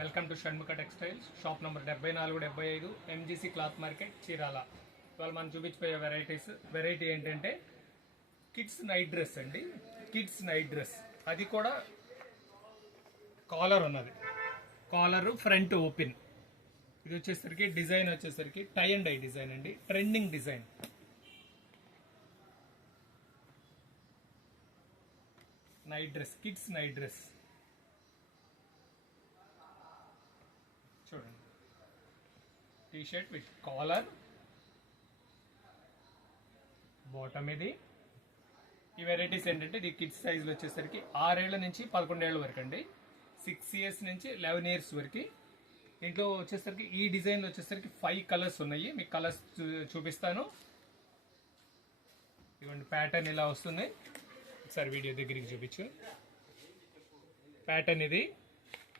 Welcome to Shanmukha textiles shop number 7475 MGC cloth market Chirala. ఇవాళ మనం చూపించిపోయే variety ఏంటంటే కిడ్స్ నైట్ డ్రెస్ అండి. కిడ్స్ నైట్ డ్రెస్, అది కూడా కాలర్ ఉన్నది, కాలర్ ఫ్రంట్ ఓపెన్. ఇది వచ్చేసరికి డిజైన్ వచ్చేసరికి టై అండ్ డై డిజైన్ అండి, trending design. Night dress, kids night dress చూడండి. T shirt with collar, bottom. ఇది ఈ వెరైటీస్ ఏంటంటే ఇది కిడ్స్ సైజులో వచ్చేసరికి 6 ఏళ్ల నుంచి 11 ఏళ్ల వరకు అండి, 6 ఇయర్స్ నుంచి 11 ఇయర్స్ వరకు. దీంట్లో వచ్చేసరికి ఈ డిజైన్లో వచ్చేసరికి 5 కలర్స్ ఉన్నాయి. మీకు కలర్స్ చూపిస్తాను. ఇవ్వండి, ప్యాటర్న్ ఇలా వస్తుంది. ఒకసారి వీడియో దగ్గరికి చూపించు. ప్యాటర్న్ ఇది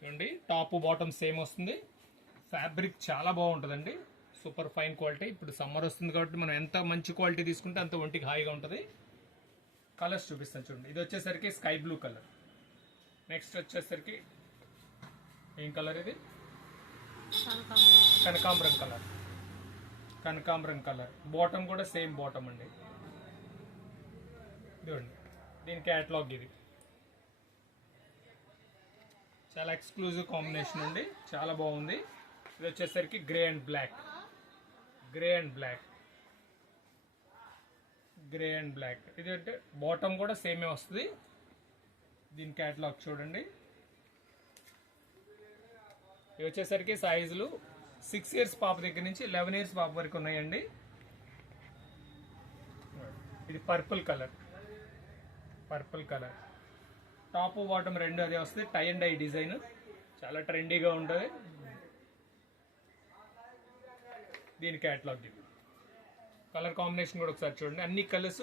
ఇవ్వండి, టాప్ బాటమ్ సేమ్ వస్తుంది. ఫ్యాబ్రిక్ చాలా బాగుంటుందండి, సూపర్ ఫైన్ క్వాలిటీ. ఇప్పుడు సమ్మర్ వస్తుంది కాబట్టి మనం ఎంత మంచి క్వాలిటీ తీసుకుంటే అంత ఒంటికి హాయిగా ఉంటుంది. కలర్స్ చూపిస్తాను చూడండి. ఇది వచ్చేసరికి స్కై బ్లూ కలర్. నెక్స్ట్ వచ్చేసరికి ఏం కలర్ ఇది? కనకాంబరం కలర్. కనకాంబరం కలర్ బాటమ్ కూడా సేమ్ బాటమ్ అండి. ఇదిగోండి, దీని క్యాటలాగ్ ఇది. చాలా ఎక్స్క్లూజివ్ కాంబినేషన్ అండి, చాలా బాగుంది. ఇది వచ్చేసరికి grey and black. Grey and black, grey and black. ఇది అంటే బాటమ్ కూడా సేమే వస్తుంది. దీని క్యాటలాగ్ చూడండి. ఇవి వచ్చేసరికి సైజులు 6 ఇయర్స్ పాప దగ్గర నుంచి 11 ఇయర్స్ పాప వరకు ఉన్నాయండి. ఇది purple colour. Purple colour top bottom రెండు అదే వస్తుంది. టై అండ్ డై డిజైన్, చాలా ట్రెండీగా ఉంటుంది. దీని క్యాటలాగ్ ఇది. కలర్ కాంబినేషన్ కూడా ఒకసారి చూడండి. అన్ని కలర్స్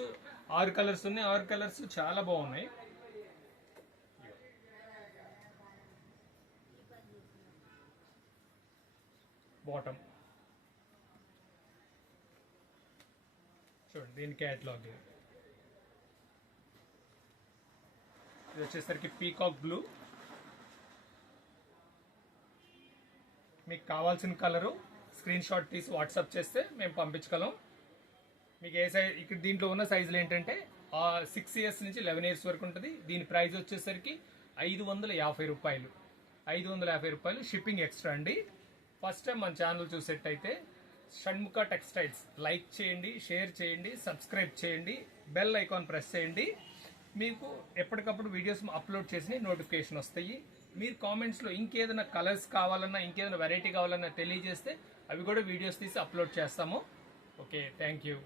6 కలర్స్ ఉన్నాయి. 6 కలర్స్ చాలా బాగున్నాయి. బాటమ్ చూడండి, దీని క్యాటలాగ్ ఇది. ఇది వచ్చేసరికి పీకాక్ బ్లూ. మీకు కావాల్సిన కలరు స్క్రీన్ షాట్ తీసి వాట్సాప్ చేస్తే మేము పంపించగలం. మీకు ఏ సైజ్, ఇక్కడ దీంట్లో ఉన్న సైజులు ఏంటంటే 6 ఇయర్స్ నుంచి 11 ఇయర్స్ వరకు ఉంటుంది. దీని ప్రైస్ వచ్చేసరికి 550 రూపాయలు. 550 రూపాయలు, షిప్పింగ్ ఎక్స్ట్రా అండి. ఫస్ట్ టైం మన ఛానల్ చూసేట్టయితే షణ్ముఖ టెక్స్టైల్స్ లైక్ చేయండి, షేర్ చేయండి, సబ్స్క్రైబ్ చేయండి, బెల్ ఐకాన్ ప్రెస్ చేయండి. మీకు ఎప్పటికప్పుడు వీడియోస్ అప్లోడ్ చేసి నోటిఫికేషన్ వస్తాయి. మీరు కామెంట్స్లో ఇంకేదైనా కలర్స్ కావాలన్నా, ఇంకేదైనా వెరైటీ కావాలన్నా తెలియజేస్తే అవి కూడా వీడియోస్ తీసి అప్లోడ్ చేస్తాము. Okay, thank you.